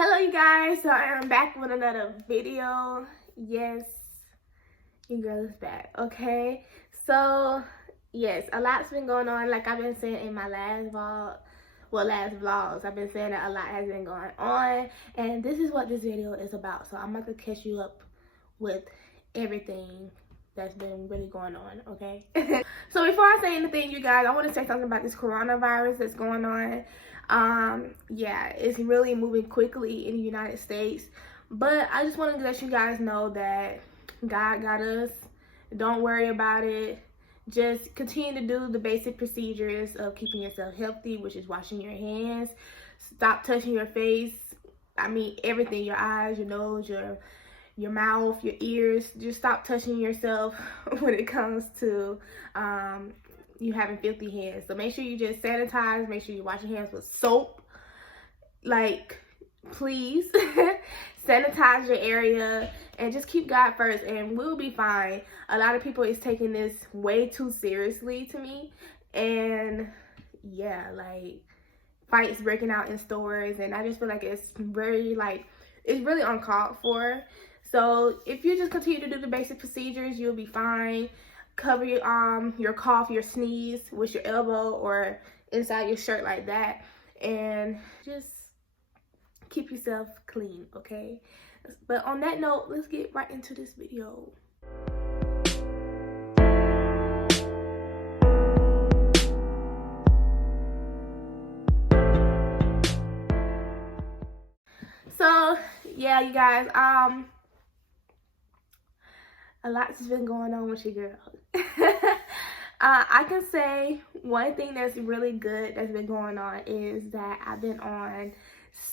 Hello you guys, so I am back with another video. Yes, your girl is back. Okay, so yes, a lot's been going on. Like I've been saying in my last vlogs, I've been saying that a lot has been going on, and this is what this video is about. So I'm about to catch you up with everything that's been really going on. Okay. So before I say anything, you guys, I want to say something about this coronavirus that's going on. Yeah, it's really moving quickly in the United States, but I just wanted to let you guys know that God got us. Don't worry about it. Just continue to do the basic procedures of keeping yourself healthy, which is washing your hands, stop touching your face, I mean everything, your eyes, your nose, your mouth, your ears. Just stop touching yourself when it comes to you having filthy hands. So make sure you just sanitize, make sure you wash your hands with soap. Like, please sanitize your area and just keep God first and we'll be fine. A lot of people is taking this way too seriously to me, and yeah, like fights breaking out in stores, and I just feel like it's really uncalled for. So if you just continue to do the basic procedures, you'll be fine. Cover your cough, your sneeze with your elbow or inside your shirt like that, and just keep yourself clean, okay? But on that note, let's get right into this video. So yeah, you guys, a lot's been going on with your girl. I can say one thing that's really good that's been going on is that I've been on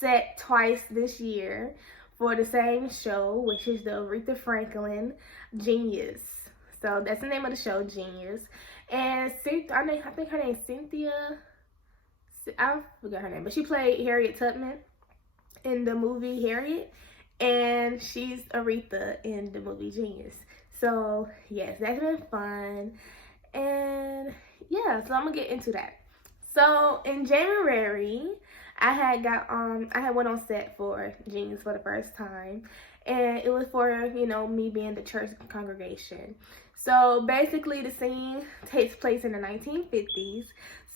set twice this year for the same show, which is the Aretha Franklin Genius. So that's the name of the show, Genius. And I think her name is Cynthia. I forgot her name, but she played Harriet Tubman in the movie Harriet, and she's Aretha in the movie Genius. So yes, that's been fun. And yeah, so I'm gonna get into that. So in January, I had went on set for Genius for the first time, and it was for, you know, me being the church congregation. So basically the scene takes place in the 1950s.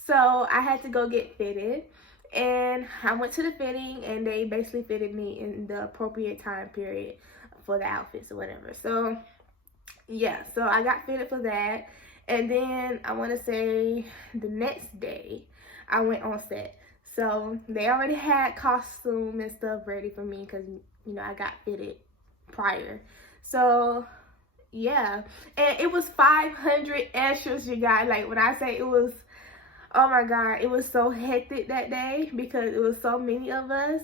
So I had to go get fitted, and I went to the fitting, and they basically fitted me in the appropriate time period for the outfits or whatever. So yeah, so I got fitted for that. And then I want to say the next day I went on set. So they already had costume and stuff ready for me because, you know, I got fitted prior. So yeah, and it was 500 extras, you guys. Like when I say it was, oh my God, it was so hectic that day because it was so many of us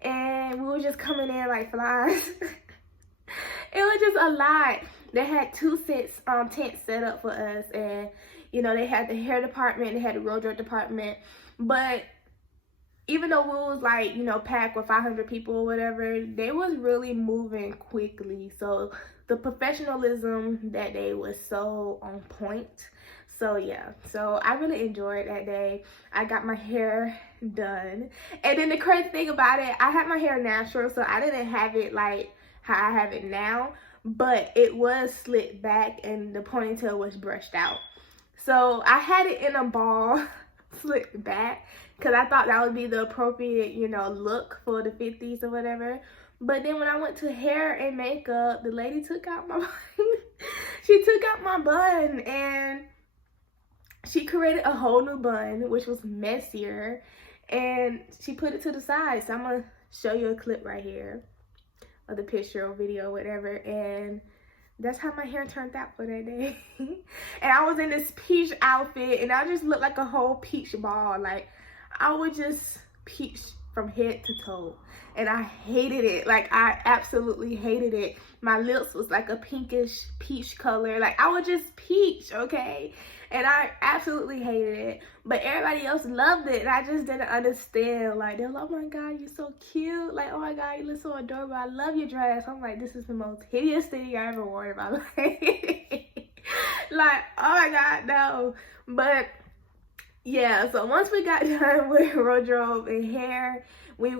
and we were just coming in like flies. It was just a lot. They had two tents set up for us, and you know, they had the hair department, they had the wardrobe department. But even though we was like, you know, packed with 500 people or whatever, they was really moving quickly. So the professionalism that day was so on point. So yeah, so I really enjoyed that day. I got my hair done, and then the crazy thing about it, I had my hair natural, so I didn't have it like how I have it now, but it was slicked back and the ponytail was brushed out. So I had it in a ball slicked back because I thought that would be the appropriate, you know, look for the 50s or whatever. But then when I went to hair and makeup, the lady took out my she took out my bun, and she created a whole new bun, which was messier, and she put it to the side. So I'm gonna show you a clip right here of the picture or video, whatever, and that's how my hair turned out for that day. And I was in this peach outfit, and I just looked like a whole peach ball. Like I was just peach from head to toe, and I hated it. Like I absolutely hated it. My lips was like a pinkish peach color. Like I was just peach, okay? And I absolutely hated it, but everybody else loved it, and I just didn't understand. Like, they're like, oh my God, you're so cute. Like, oh my God, you look so adorable. I love your dress. I'm like, this is the most hideous thing I ever wore in my life. Like, oh my God, no. But Yeah, so once we got done with wardrobe and hair, we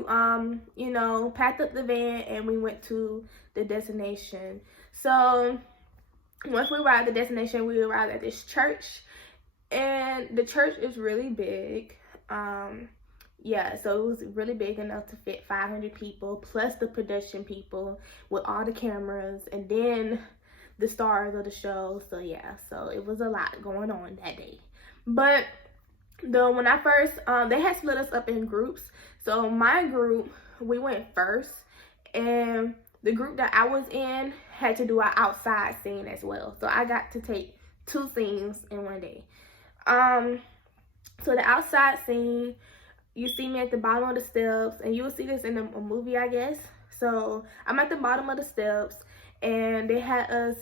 packed up the van and we went to the destination. So once we arrived at the destination, we arrived at this church, and the church is really big. Yeah, so it was really big enough to fit 500 people plus the production people with all the cameras, and then the stars of the show. So yeah, so it was a lot going on that day. But though when I first they had split us up in groups. So my group, we went first, and the group that I was in had to do our outside scene as well. So I got to take 2 scenes in one day. So the outside scene, you see me at the bottom of the steps, and you will see this in a movie, I guess. So I'm at the bottom of the steps, and they had us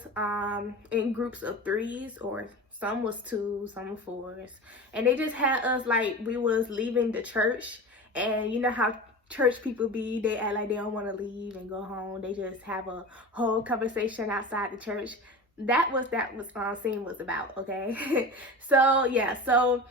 in groups of 3s, or some was 2, some were 4s, and they just had us like we was leaving the church. And you know how church people be, they act like they don't want to leave and go home. They just have a whole conversation outside the church. That was scene was about, okay? So yeah, so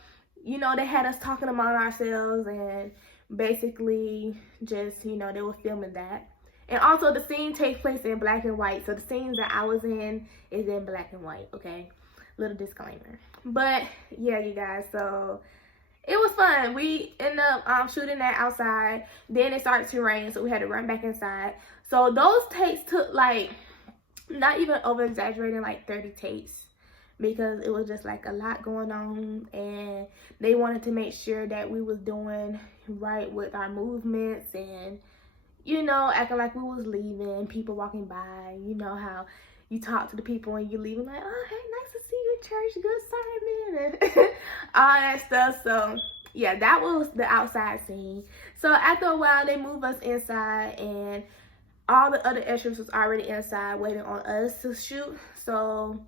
they had us talking among ourselves, and basically just they were filming that. And also the scene takes place in black and white, so the scenes that I was in is in black and white, okay? Little disclaimer. But yeah, you guys, so it was fun. We ended up shooting that outside. Then it started to rain, so we had to run back inside. So those takes took like, not even over exaggerating, like 30 takes, because it was just like a lot going on, and they wanted to make sure that we was doing right with our movements, and acting like we was leaving, people walking by. You know how you talk to the people and you leaving like, oh, hey, nice to see you at church, good sermon, and all that stuff. So yeah, that was the outside scene. So after a while, they moved us inside, and all the other extras was already inside waiting on us to shoot. So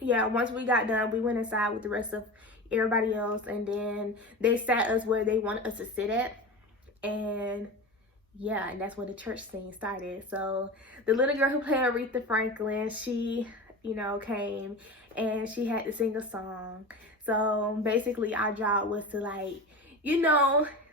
yeah, once we got done, we went inside with the rest of everybody else, and then they sat us where they wanted us to sit at. And yeah, and that's where the church scene started. So the little girl who played Aretha Franklin, she came, and she had to sing a song. So basically our job was to like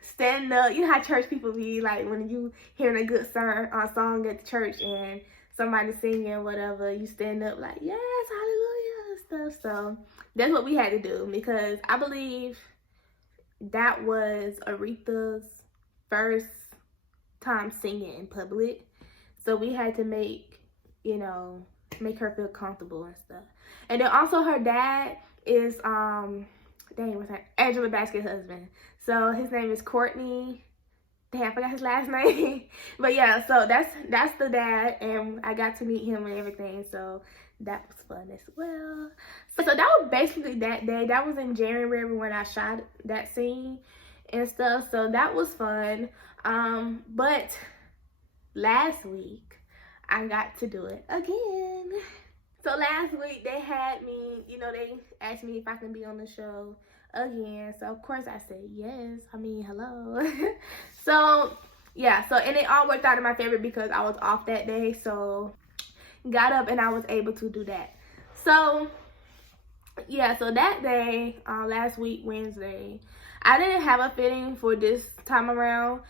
stand up. You know how church people be like, when you hearing a good song at the church and somebody singing whatever, you stand up like, yes, hallelujah, and stuff. So that's what we had to do, because I believe that was Aretha's first time singing in public. So we had to make her feel comfortable and stuff. And then also her dad is what's that? Angela Baskett's husband. So his name is Courtney. Damn, I forgot his last name. But yeah, so that's the dad, and I got to meet him and everything. So that was fun as well. So that was basically that day. That was in January when I shot that scene and stuff. So that was fun. But last week I got to do it again. So last week they had me, they asked me if I can be on the show again. So of course I said yes. I mean, hello. So yeah, and it all worked out in my favor because I was off that day. So got up and I was able to do that. So yeah, so that day, last week, Wednesday, I didn't have a fitting for this time around.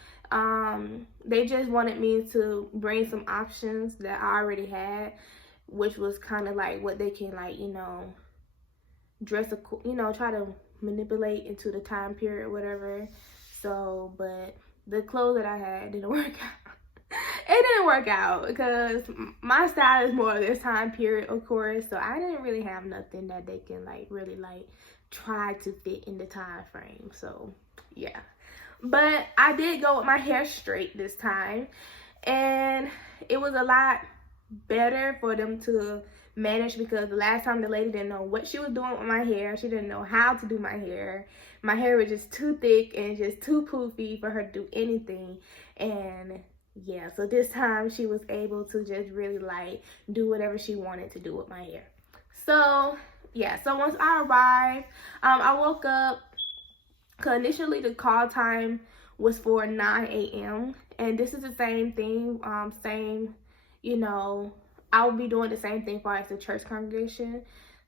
They just wanted me to bring some options that I already had, which was kind of like what they can dress, try to manipulate into the time period or whatever. So, but the clothes that I had didn't work out. It didn't work out because my style is more of this time period, of course. So I didn't really have nothing that they can really try to fit in the time frame. So yeah, but I did go with my hair straight this time, and it was a lot better for them to manage, because the last time the lady didn't know what she was doing with my hair. She didn't know how to do my hair. My hair was just too thick and just too poofy for her to do anything. And yeah, so this time she was able to just really do whatever she wanted to do with my hair. So yeah, so once I arrived, I woke up, because initially the call time was for 9 a.m. and this is the same thing, I will be doing the same thing for as the church congregation.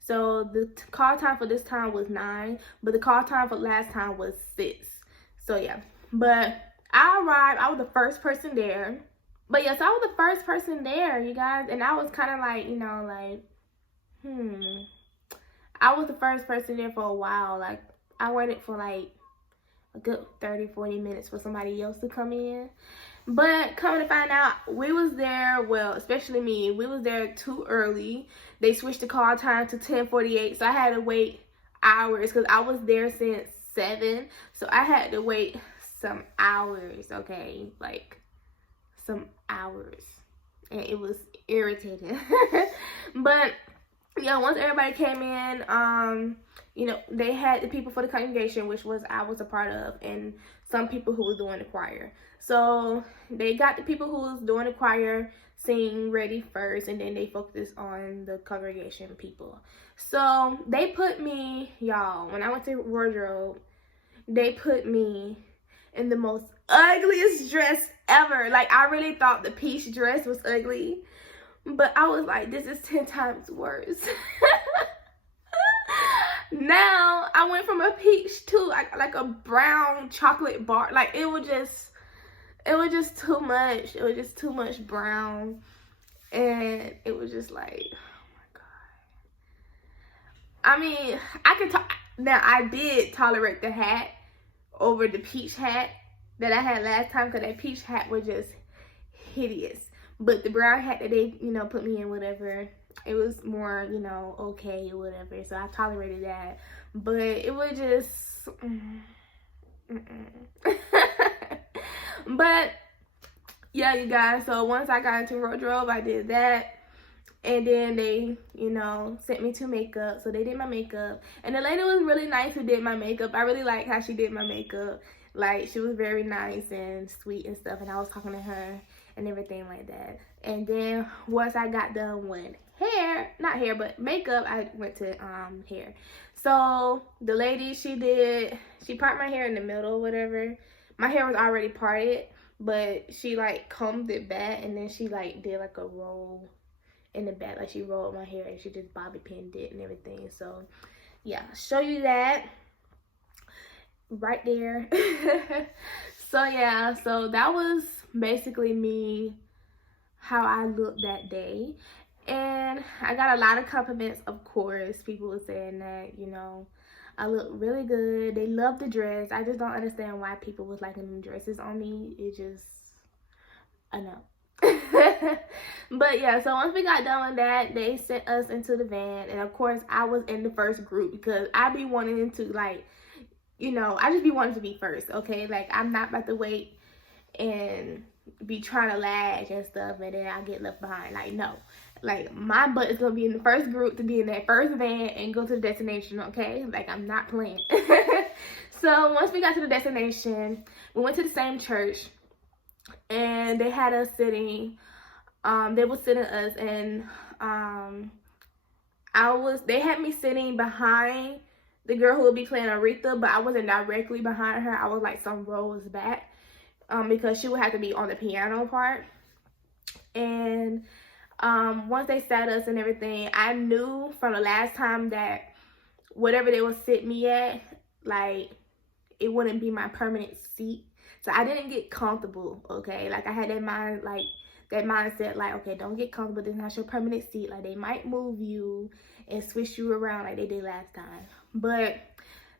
So the call time for this time was 9, but the call time for last time was 6. So yeah, but I arrived. I was the first person there. But yes, I was the first person there, you guys, and I was kind of like, you know, like, I was the first person there for a while. Like, I waited for like a good 30-40 minutes for somebody else to come in. But coming to find out, we was there, well, especially me, we was there too early. They switched the call time to 10:48, so I had to wait hours because I was there since 7. So I had to wait some hours, okay? Like, some hours. And it was irritating. But yeah, once everybody came in, you know, they had the people for the congregation, which was I was a part of, and some people who was doing the choir. So they got the people who was doing the choir sing ready first, and then they focused on the congregation people. So they put me, y'all, when I went to wardrobe, they put me in the most ugliest dress ever. Like, I really thought the peach dress was ugly, but I was like, this is 10 times worse. Now I went from a peach to like a brown chocolate bar. Like, it was just too much. It was just too much brown, and it was just like, oh my god. I mean, now I did tolerate the hat over the peach hat that I had last time, because that peach hat was just hideous. But the brown hat that they, you know, put me in, whatever, it was more, you know, okay or whatever. So I tolerated that. But it was just, But yeah, you guys. So once I got into wardrobe, I did that. And then they, you know, sent me to makeup. So they did my makeup. And the lady was really nice who did my makeup. I really liked how she did my makeup. Like, she was very nice and sweet and stuff. And I was talking to her and everything like that. And then once I got done with not hair, but makeup, I went to hair. So the lady, she parted my hair in the middle, whatever. My hair was already parted, but she like combed it back, and then she like did like a roll in the back. Like, she rolled my hair and she just bobby pinned it and everything. So yeah, show you that right there. So yeah, so that was basically me, how I looked that day. And I got a lot of compliments, of course. People were saying that, you know, I look really good. They love the dress. I just don't understand why people was liking them dresses on me. It just, I know. But yeah, so once we got done with that, they sent us into the van. And of course, I was in the first group because I be wanting to, like, you know, I just be wanting to be first, okay? Like, I'm not about to wait and be trying to lag and stuff, and then I get left behind. Like, no. Like, my butt is gonna be in the first group to be in that first van and go to the destination, okay? Like, I'm not playing. So once we got to the destination, we went to the same church, and they had us sitting. They were sitting us, and they had me sitting behind the girl who would be playing Aretha, but I wasn't directly behind her. I was like some rows back, because she would have to be on the piano part. And once they sat us and everything, I knew from the last time that whatever they would sit me at, like, it wouldn't be my permanent seat. So I didn't get comfortable, okay? Like, I had that mindset, like, okay, don't get comfortable. This is not your permanent seat. Like, they might move you and switch you around like they did last time. But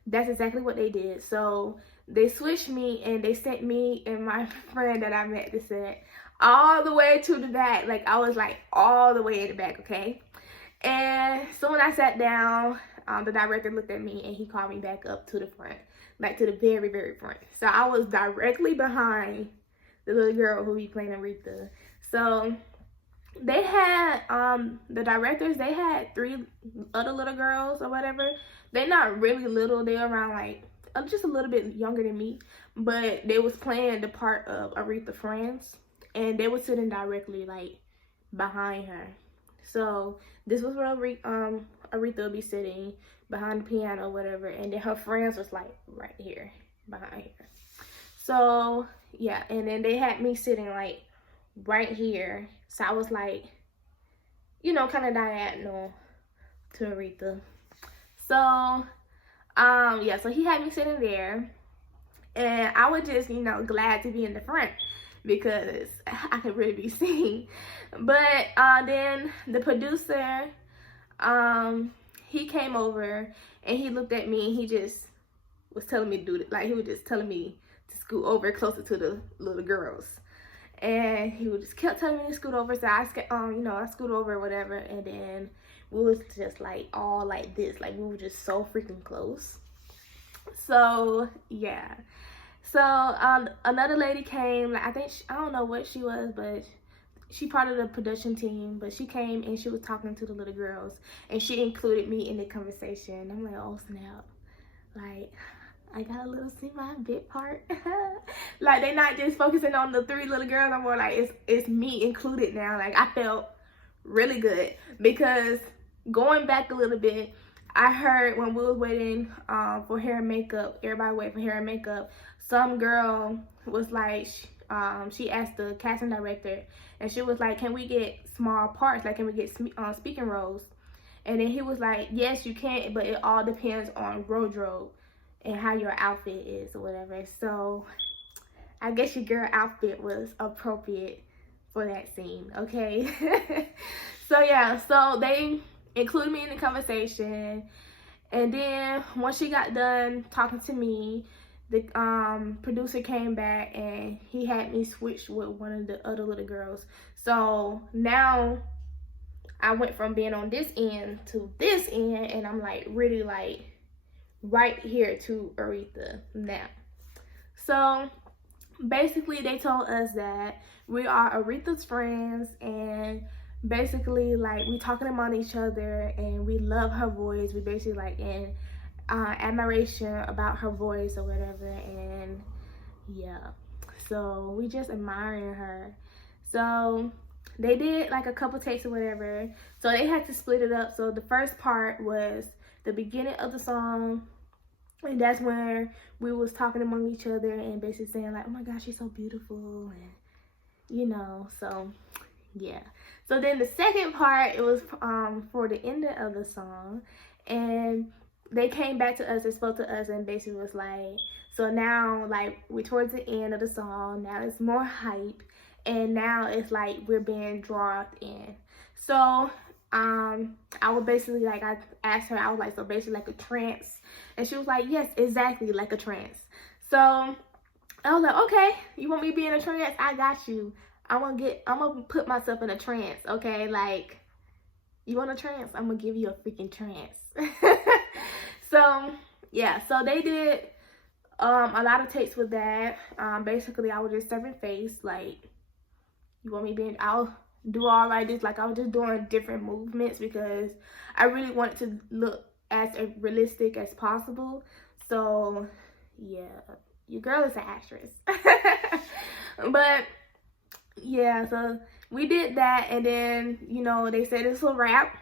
that's exactly what they did. So they switched me, and they sent me and my friend that I met to sit all the way to the back. Like, I was like all the way in the back, okay? And so when I sat down, the director looked at me and he called me back up to the front, like to the very, very front. So I was directly behind the little girl who be playing Aretha. So they had, the directors, they had 3 other little girls or whatever. They're not really little. They're around like, just a little bit younger than me. But they was playing the part of Aretha Friends. And they were sitting directly like behind her. So this was where Aretha would be sitting behind the piano or whatever. And then her friends was like right here behind her. So yeah, and then they had me sitting like right here. So I was like, you know, kind of diagonal to Aretha. So, yeah, so he had me sitting there, and I was just, you know, glad to be in the front because I could really be seen. But then the producer, he came over and he looked at me and he just was telling me to do it. Like, he was just telling me to scoot over closer to the little girls. And he would just kept telling me to scoot over. So I, you know, I scoot over or whatever. And then we was just like all like this. Like, we were just so freaking close. So, yeah. So, another lady came. Like, I think, I don't know what she was, but she part of the production team. But she came and she was talking to the little girls. And she included me in the conversation. I'm like, oh, snap. Like, I got a little semi-bit part. Like, they not just focusing on the 3 little girls. I'm more like, it's me included now. Like, I felt really good. Because going back a little bit, I heard when we was waiting for hair and makeup, everybody waiting for hair and makeup, some girl was like, she asked the casting director, and she was like, can we get small parts? Like, can we get speaking roles? And then he was like, yes, you can, but it all depends on wardrobe and how your outfit is or whatever. So I guess your girl outfit was appropriate for that scene, okay? So yeah, so they included me in the conversation. And then once she got done talking to me, the producer came back and he had me switch with one of the other little girls. So now I went from being on this end to this end, and I'm like really like right here to Aretha now. So basically they told us that we are Aretha's friends, and basically like we talking about each other and we love her voice. We basically like in admiration about her voice or whatever. And yeah, so we just admiring her. So they did like a couple takes or whatever. So they had to split it up. So the first part was the beginning of the song, and that's where we was talking among each other and basically saying like, oh my gosh, she's so beautiful, and you know. So yeah. So then the second part, it was for the end of the song, and they came back to us and spoke to us and basically was like, so now like we're towards the end of the song, now it's more hype, and now it's like we're being drawn in. So I would basically like, I asked her, I was like, so basically like a trance, and she was like, yes, exactly like a trance. So I was like, okay, you want me to be in a trance? I got you. I'm gonna put myself in a trance, okay? Like, you want a trance? I'm gonna give you a freaking trance. So yeah, so they did a lot of takes with that. Basically I was just serving face, like, you want me being, I'll do all like this, like I was just doing different movements because I really wanted to look as realistic as possible. So yeah, your girl is an actress. But yeah, so we did that, and then, you know, they said it's a wrap.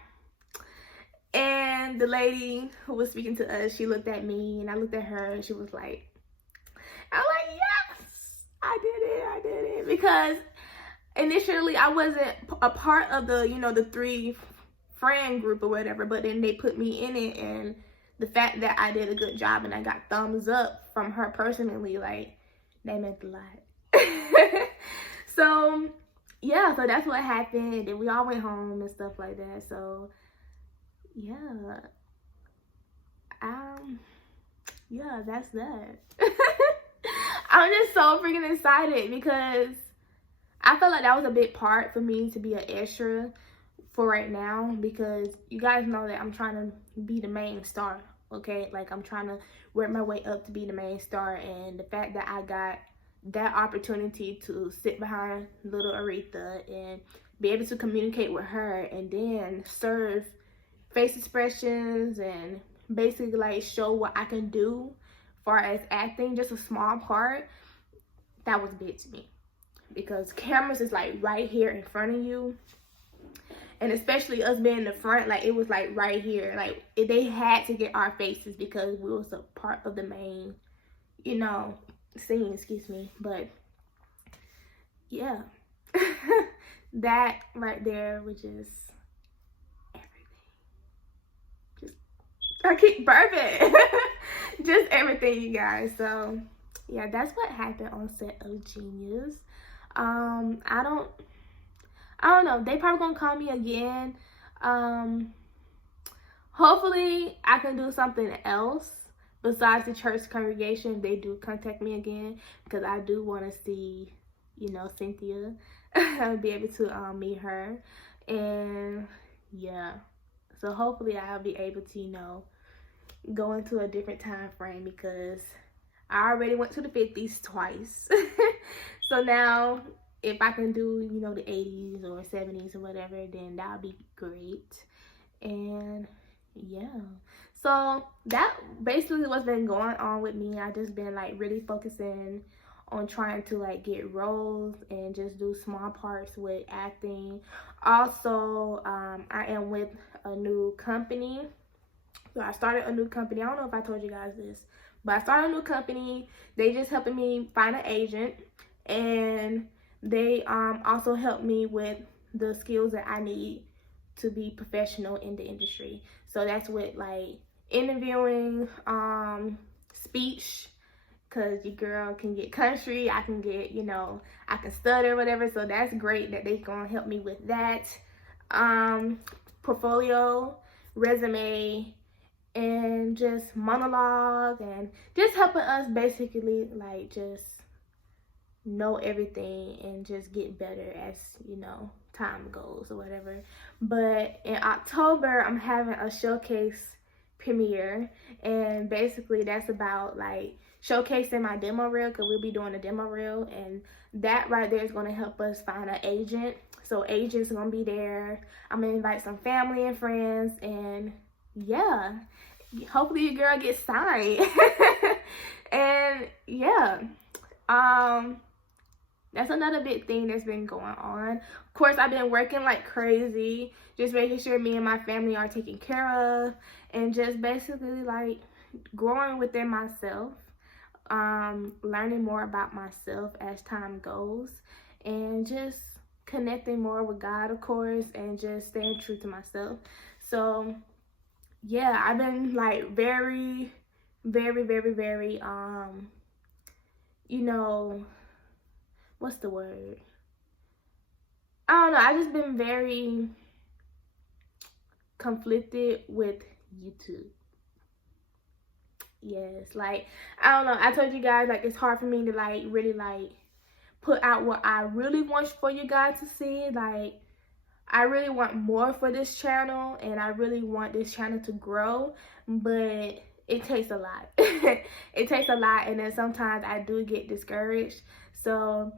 And the lady who was speaking to us, she looked at me and I looked at her, and she was like, I'm like, yes, I did it. Because initially I wasn't a part of the, you know, the 3 friend group or whatever, but then they put me in it, and the fact that I did a good job and I got thumbs up from her personally, like, that meant a lot. So yeah, so that's what happened, and we all went home and stuff like that. So yeah, yeah, that's that. I'm just so freaking excited because I felt like that was a big part for me to be an extra for right now, because you guys know that I'm trying to be the main star, okay? Like, I'm trying to work my way up to be the main star, and the fact that I got that opportunity to sit behind little Aretha and be able to communicate with her, and then serve face expressions and basically like show what I can do far as acting, just a small part, that was big to me, because cameras is like right here in front of you, and especially us being in the front, like it was like right here, like they had to get our faces because we was a part of the main, you know, scene, excuse me. But yeah, that right there was just everything. I keep burping. Just everything, you guys. So yeah, that's what happened on set of Genius. I don't know. They probably gonna call me again. Hopefully I can do something else besides the church congregation. They do contact me again, because I do want to see, you know, Cynthia. Be able to meet her. And yeah, so hopefully I'll be able to, you know, go into a different time frame, because I already went to the 50s twice. So now if I can do, you know, the 80s or 70s or whatever, then that'll be great. And yeah, so that basically what's been going on with me. I just been like really focusing on trying to like get roles and just do small parts with acting. Also, I am with a new company. So I started a new company. I don't know if I told you guys this, but I started a new company. They just helping me find an agent, and they also help me with the skills that I need to be professional in the industry. So that's with like interviewing, speech, because your girl can get country, I can get, you know, I can stutter, whatever. So that's great that they gonna help me with that. Portfolio, resume, and just monologue, and just helping us basically like just know everything and just get better as, you know, time goes or whatever. But in October, I'm having a showcase premiere, and basically that's about like showcasing my demo reel, because we'll be doing a demo reel, and that right there is going to help us find an agent. So agents are going to be there. I'm going to invite some family and friends, and yeah, hopefully your girl gets signed. And yeah, that's another big thing that's been going on. Of course, I've been working like crazy, just making sure me and my family are taken care of, and just basically like growing within myself, learning more about myself as time goes, and just connecting more with God, of course, and just staying true to myself. So yeah, I've been like very, you know, what's the word? I don't know. I just been very conflicted with YouTube. Yes, like, I don't know. I told you guys, like, it's hard for me to like really like put out what I really want for you guys to see. Like, I really want more for this channel, and I really want this channel to grow, but it takes a lot. It takes a lot, and then sometimes I do get discouraged. So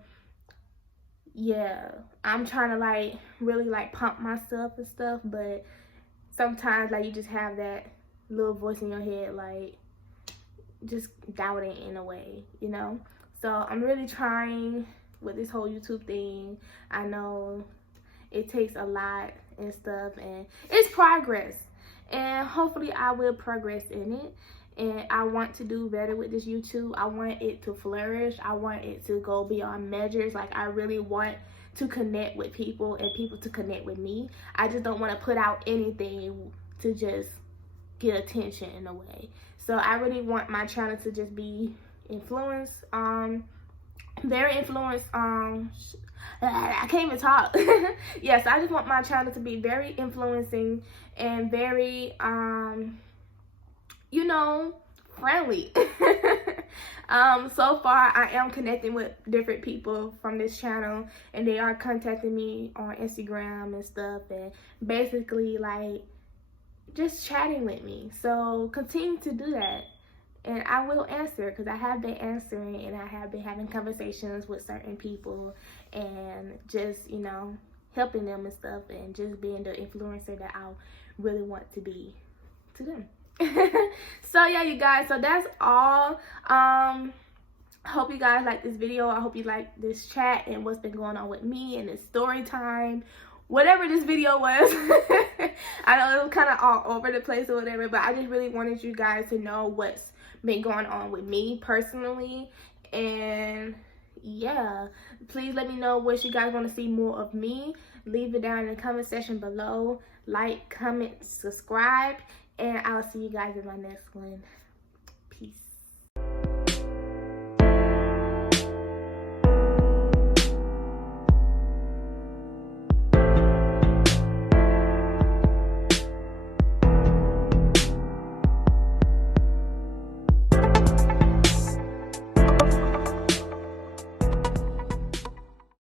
yeah, I'm trying to like really like pump myself and stuff, but sometimes like you just have that little voice in your head like just doubting in a way, you know. So I'm really trying with this whole YouTube thing. I know it takes a lot and stuff, and it's progress, and hopefully I will progress in it. And I want to do better with this YouTube. I want it to flourish. I want it to go beyond measures. Like, I really want to connect with people and people to connect with me. I just don't want to put out anything to just get attention in a way. So I really want my channel to just be influenced, very influenced, I can't even talk. Yes, I just want my channel to be very influencing and very you know, friendly. So far I am connecting with different people from this channel, and they are contacting me on Instagram and stuff, and basically like just chatting with me. So continue to do that, and I will answer, because I have been answering, and I have been having conversations with certain people, and just, you know, helping them and stuff, and just being the influencer that I really want to be to them. So yeah, you guys, so that's all. Hope you guys like this video. I hope you like this chat and what's been going on with me and this story time, whatever this video was. I know it was kind of all over the place or whatever, but I just really wanted you guys to know what's been going on with me personally. And yeah, please let me know what you guys want to see more of me. Leave it down in the comment section below. Like, comment, subscribe, And I'll see you guys in my next one.